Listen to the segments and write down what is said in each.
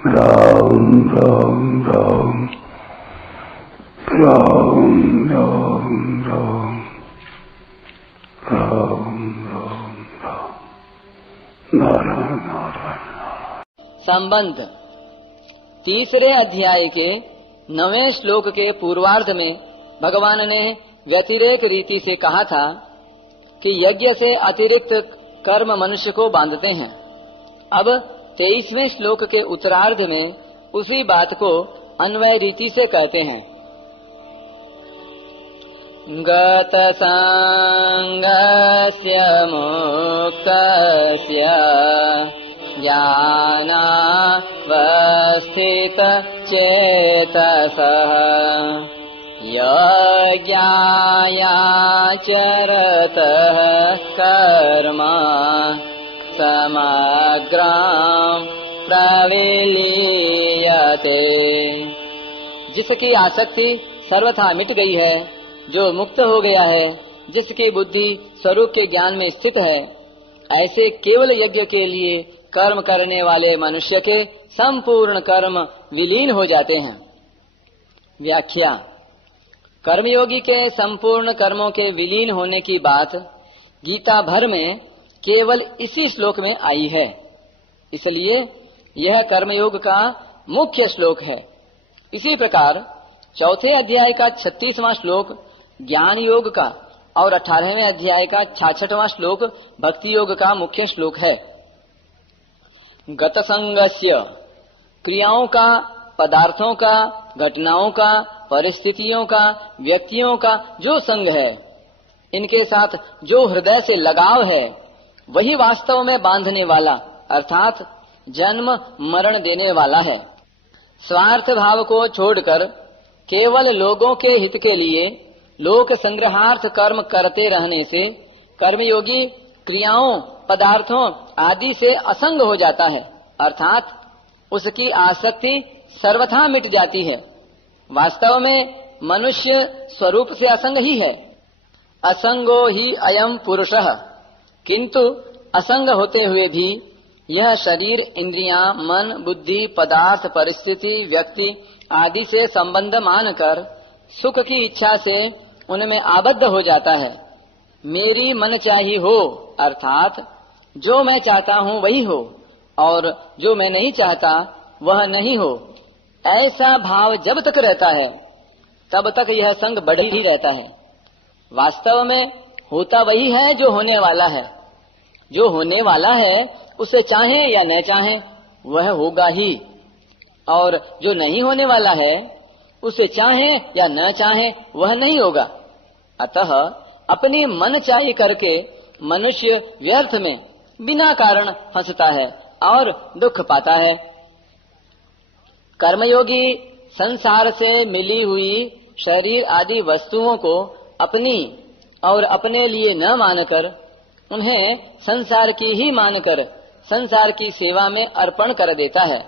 राम राम राम राम राम राम राम राम राम नारायण नारायण। संबंध तीसरे अध्याय के 9वें श्लोक के पूर्वार्ध में भगवान ने व्यतिरेक रीति से कहा था कि यज्ञ से अतिरिक्त कर्म मनुष्य को बांधते हैं। अब 23वें श्लोक के उत्तरार्ध में उसी बात को अन्वय रीति से कहते हैं। गत संगस्य मुक्तस्य ज्ञानावस्थित चेतसः यज्ञायाचरतः कर्म समग्रं प्रविलीयते। जिसकी आसक्ति सर्वथा मिट गई है, जो मुक्त हो गया है, जिसकी बुद्धि स्वरूप के ज्ञान में स्थित है, ऐसे केवल यज्ञ के लिए कर्म करने वाले मनुष्य के संपूर्ण कर्म विलीन हो जाते हैं। व्याख्या। कर्मयोगी के संपूर्ण कर्मों के विलीन होने की बात गीता भर में केवल इसी श्लोक में आई है, इसलिए यह कर्मयोग का मुख्य श्लोक है। इसी प्रकार चौथे अध्याय का 36वां श्लोक ज्ञान योग का और 18वें अध्याय का 66वां श्लोक भक्ति योग का मुख्य श्लोक है। गत संगस्य क्रियाओं का, पदार्थों का, घटनाओं का, परिस्थितियों का, व्यक्तियों का जो संग है, इनके साथ जो हृदय से लगाव है, वही वास्तव में बांधने वाला अर्थात जन्म मरण देने वाला है। स्वार्थ भाव को छोड़कर केवल लोगों के हित के लिए लोक संग्रहार्थ कर्म करते रहने से कर्मयोगी क्रियाओं, पदार्थों आदि से असंग हो जाता है, अर्थात उसकी आसक्ति सर्वथा मिट जाती है। वास्तव में मनुष्य स्वरूप से असंग ही है। असंगो ही अयम पुरुषः, किंतु असंग होते हुए भी यह शरीर, इंद्रियां, मन, बुद्धि, पदार्थ, परिस्थिति, व्यक्ति आदि से संबंध मानकर सुख की इच्छा से उनमें आबद्ध हो जाता है। मेरी मन चाही हो अर्थात जो मैं चाहता हूँ वही हो और जो मैं नहीं चाहता वह नहीं हो, ऐसा भाव जब तक रहता है तब तक यह संग बढ़ ही रहता है। वास्तव में होता वही है जो होने वाला है। जो होने वाला है उसे चाहे या न चाहे वह होगा ही, और जो नहीं होने वाला है उसे चाहे या न चाहे वह नहीं होगा। अतः अपनी मन चाही करके मनुष्य व्यर्थ में बिना कारण फंसता है और दुख पाता है। कर्मयोगी संसार से मिली हुई शरीर आदि वस्तुओं को अपनी और अपने लिए न मानकर उन्हें संसार की ही मानकर संसार की सेवा में अर्पण कर देता है।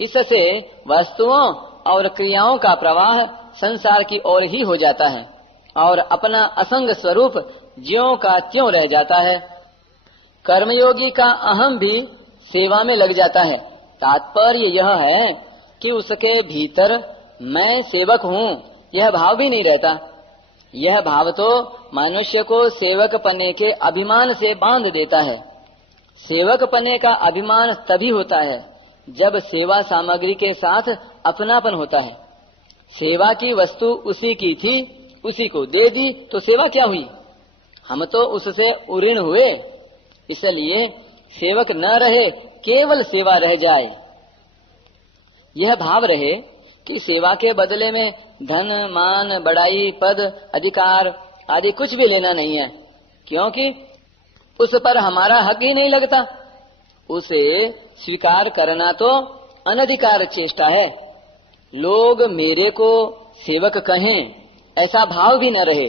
इससे वस्तुओं और क्रियाओं का प्रवाह संसार की ओर ही हो जाता है और अपना असंग स्वरूप ज्यों का त्यों रह जाता है। कर्मयोगी का अहम भी सेवा में लग जाता है। तात्पर्य यह है कि उसके भीतर मैं सेवक हूँ यह भाव भी नहीं रहता। यह भाव तो मनुष्य को सेवक पने के अभिमान से बांध देता है। सेवक पने का अभिमान तभी होता है जब सेवा सामग्री के साथ अपनापन होता है। सेवा की वस्तु उसी की थी, उसी को दे दी तो सेवा क्या हुई? हम तो उससे उऋण हुए। इसलिए सेवक न रहे, केवल सेवा रह जाए। यह भाव रहे कि सेवा के बदले में धन, मान, बड़ाई, पद, अधिकार आदि कुछ भी लेना नहीं है, क्योंकि उस पर हमारा हक ही नहीं लगता। उसे स्वीकार करना तो अनधिकार चेष्टा है। लोग मेरे को सेवक कहें ऐसा भाव भी न रहे,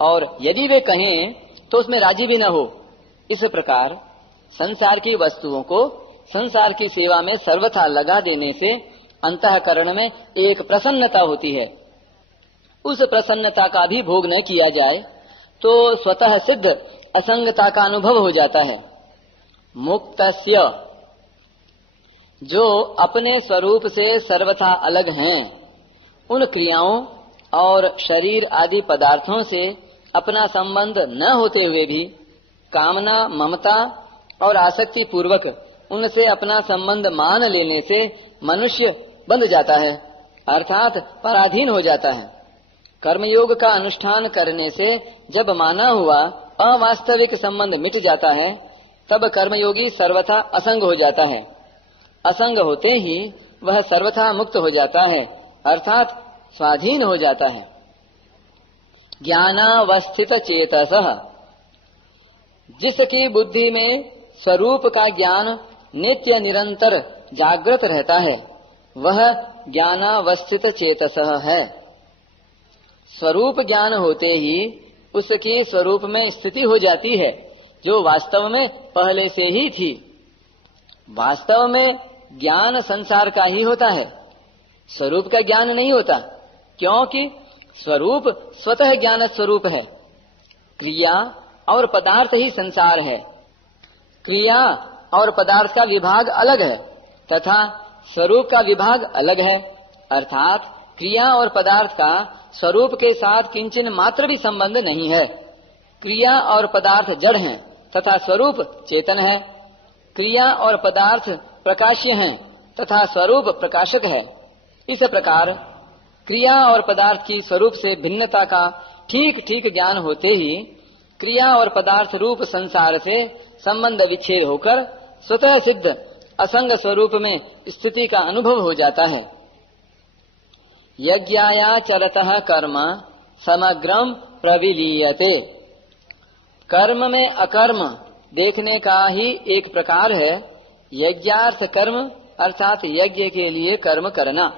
और यदि वे कहें तो उसमें राजी भी न हो। इस प्रकार संसार की वस्तुओं को संसार की सेवा में सर्वथा लगा देने से अंतःकरण में एक प्रसन्नता होती है। उस प्रसन्नता का भी भोग न किया जाए तो स्वतः सिद्ध असंगता का अनुभव हो जाता है। मुक्तस्य जो अपने स्वरूप से सर्वथा अलग हैं, उन क्रियाओं और शरीर आदि पदार्थों से अपना संबंध न होते हुए भी कामना, ममता और आसक्ति पूर्वक उनसे अपना संबंध मान लेने से मनुष्य बंध जाता है, अर्थात पराधीन हो जाता है। कर्मयोग का अनुष्ठान करने से जब माना हुआ अवास्तविक संबंध मिट जाता है, तब कर्मयोगी सर्वथा असंग हो जाता है। असंग होते ही वह सर्वथा मुक्त हो जाता है, अर्थात स्वाधीन हो जाता है। ज्ञानावस्थित चेतसः, जिसकी बुद्धि में स्वरूप का ज्ञान नित्य निरंतर जागृत रहता है, वह ज्ञानावस्थित चेतसः है। स्वरूप ज्ञान होते ही उसकी स्वरूप में स्थिति हो जाती है, जो वास्तव में पहले से ही थी। वास्तव में ज्ञान संसार का ही होता है, स्वरूप का ज्ञान नहीं होता, क्योंकि स्वरूप स्वतः ज्ञान स्वरूप है। क्रिया और पदार्थ ही संसार है। क्रिया और पदार्थ का विभाग अलग है तथा स्वरूप का विभाग अलग है, अर्थात क्रिया और पदार्थ का स्वरूप के साथ किंचन मात्र भी संबंध नहीं है। क्रिया और पदार्थ जड़ हैं तथा स्वरूप चेतन है। क्रिया और पदार्थ प्रकाश्य हैं तथा स्वरूप प्रकाशक है। इस प्रकार क्रिया और पदार्थ की स्वरूप से भिन्नता का ठीक ठीक ज्ञान होते ही क्रिया और पदार्थ रूप संसार से संबंध विच्छेद होकर स्वतः सिद्ध असंग स्वरूप में स्थिति का अनुभव हो जाता है। यज्ञायाचरतः कर्म समग्रम प्रविलीयते। कर्म में अकर्म देखने का ही एक प्रकार है यज्ञार्थ कर्म, अर्थात यज्ञ के लिए कर्म करना।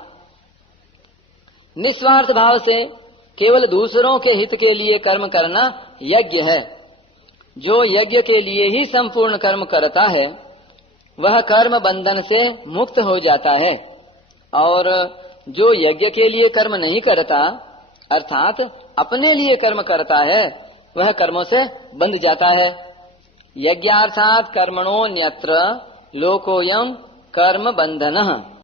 निस्वार्थ भाव से केवल दूसरों के हित के लिए कर्म करना यज्ञ है। जो यज्ञ के लिए ही संपूर्ण कर्म करता है, वह कर्म बंधन से मुक्त हो जाता है, और जो यज्ञ के लिए कर्म नहीं करता, अर्थात अपने लिए कर्म करता है, वह कर्मों से बंध जाता है। यज्ञार्थात कर्मणोऽन्यत्र लोकोऽयं कर्म बंधनः।